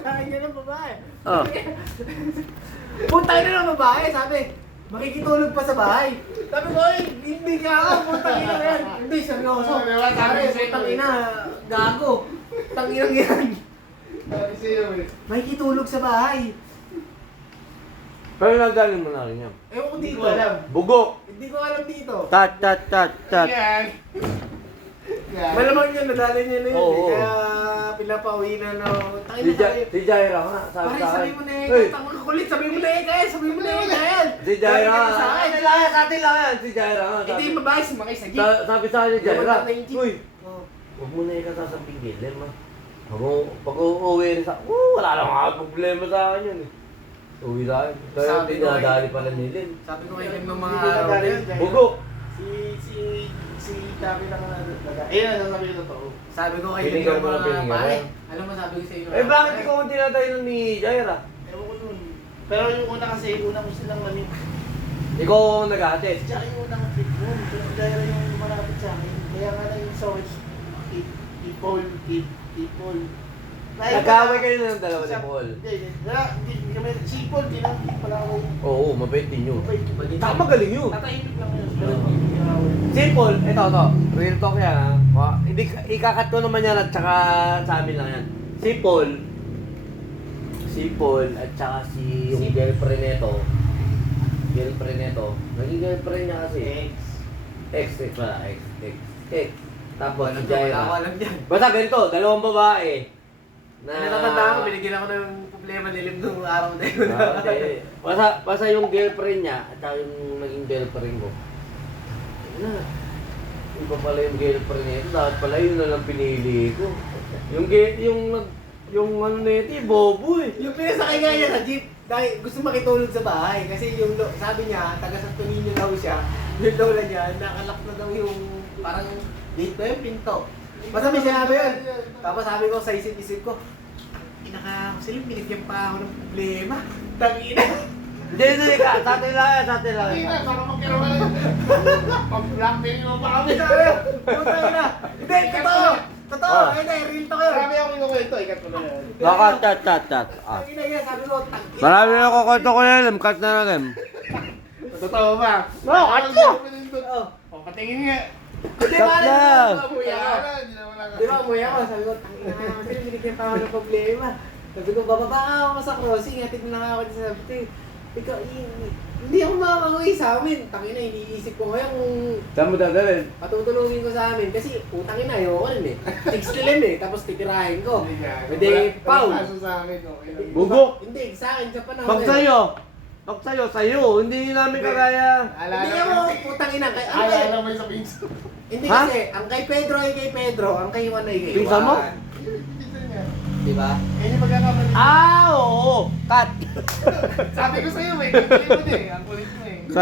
Sabi niya ng babae. Oh. Puntay na ng babae, sabi. Makikitulog pa sa bahay. Sabi ko, ay, hindi ka ako, putang ina yan. Hindi, seryoso. Sabi, putang ina, gago. Putang ina yan. Sabi sa'yo eh. Makikitulog sa bahay. Pero nagaling mo na rin yan. Ewan ko Hindi dito. ko alam. Bugo. Hindi ko alam dito. Tat, tat, tat, tat. Yan. Yan. Malamang yun, nadali niya na yun. Oo, oo. Kaya pinapauwi na no. Tangin Si, na sabi. si Jaira nga, sabi Pare, sa akin. sabi mo na Hey, eh. Tangin ka kulit, sabi mo na eh. Kaya, sabi mo na eh. Kaya. si Jaira Sabi nga. ka sa akin. Sa atin lang yan, sa atin lang yan. Si Jaira nga. Hindi, Sabi, mabay, sumakay sa jeep. sabi sa akin ni Jaira. Lumabas na yung jeep. Uy, Oh. huwag mo na ikasasabing gilim ha. Pag uuwi rin sa wala lang mga problema sa akin yun eh. Uwi sa akin. Kaya Sabi ko, dinadali pala nilin. Sabi ko kayo ng mga Hindi araw na na yun. dali. Bugo. Si Dami lang na talaga. Eh, nasasabi ko totoo. Sabi ko kayo Binigyan ng mo na mga binigyan. pare. Alam mo sabi ko sa inyo. Eh bakit ikaw ang tinatay nun ni Jaira? Ewan ko nun. Pero yung una kasi, una ko silang mami. Ikaw ang nag-aatid. Tsaka yung unang trip mo, dahil yung malapit sa akin. Kaya nga lang yung sawit, Paul. Nag-away kayo na ng dalawa ni Paul. Hindi kami, si Paul, di lang pala ako. Oo, mabait din yun. Mabait. Tama, magaling yun. Tatahimik lang yun. Pero hindi niya ako. Si Paul, ito. Real talk yan ha. Hindi, ikakat ko naman yan at saka sa amin lang yan. Si Paul at saka yung girlfriend nito. Naging girlfriend niya kasi. Ex. Tapos si Wala ko Jaira. alam yan. Basta ganito, dalawang babae. Natatandaan ko, binigyan ako ng problema nilim nung araw na yun. Okay. Basta yung girlfriend niya at saka yung naging girlfriend ko. Na. Iba pala yung girlfriend niya. Dapat pala yun na lang pinili ko. Yung ano nito, bobo eh. Yung pinasakay nga niya sa jeep, dahil gusto makitulog sa bahay. Kasi yung sabi niya, taga Santo Niño daw siya. Yung lola niya, nakalak na daw yung parang gate ba yung pinto. Basta may sinabi yun. Tapos sabi ko sa isip-isip ko, inaka ako sila, binigyan pa ako ng problema. Tangina. Hindi ka. Sa atin lang yan. Hindi na, baka magkaroon ka lang. Pag-blackmail mo pa kami. Puta na. Hindi, totoo. Totoo. Oh. Hindi, real talk yun. Marami akong inukwento, ikat ko na yan. Baka chat. Tangina yan, sabi ko, tangina. Marami na kukwento ko yan. Cut na lang. Totoo ba? Oo, cut na. Oh. O, patingin nga. Hindi Cut ba na. umuwi ako? Di ba umuwi ako? Sabi ko, tangina ako sila, binigyan pa ako ng problema. Sabi ko, bababa ako sa crossing, hatid na lang ako dito sa sabi ikaw, hindi ako makakauwi sa amin. Tangina, iniisip ko ngayon kung Saan mo dadalhin? patutulungin ko sa amin. Kasi utang ina, ayoko rin eh. Tigstilim eh, tapos titirahin ko. Pwede, Paul. Kaso sa akin, okay lang. Bugo. Hindi, sa akin, sa panahon. Pag sa'yo. Hindi namin kagaya. Hindi ako, putang ina. Alala mo yung sa pinso. Hindi Ha? kasi, ang kay Pedro ay kay Pedro, ang kay Juan ay kay Juan. Pinsan mo? Pinsan niya. Diba? Yan yung magkakamali. Oo. Cut. Sabi ko sa'yo eh, kulit mo eh. Ang kulit mo eh. Cut.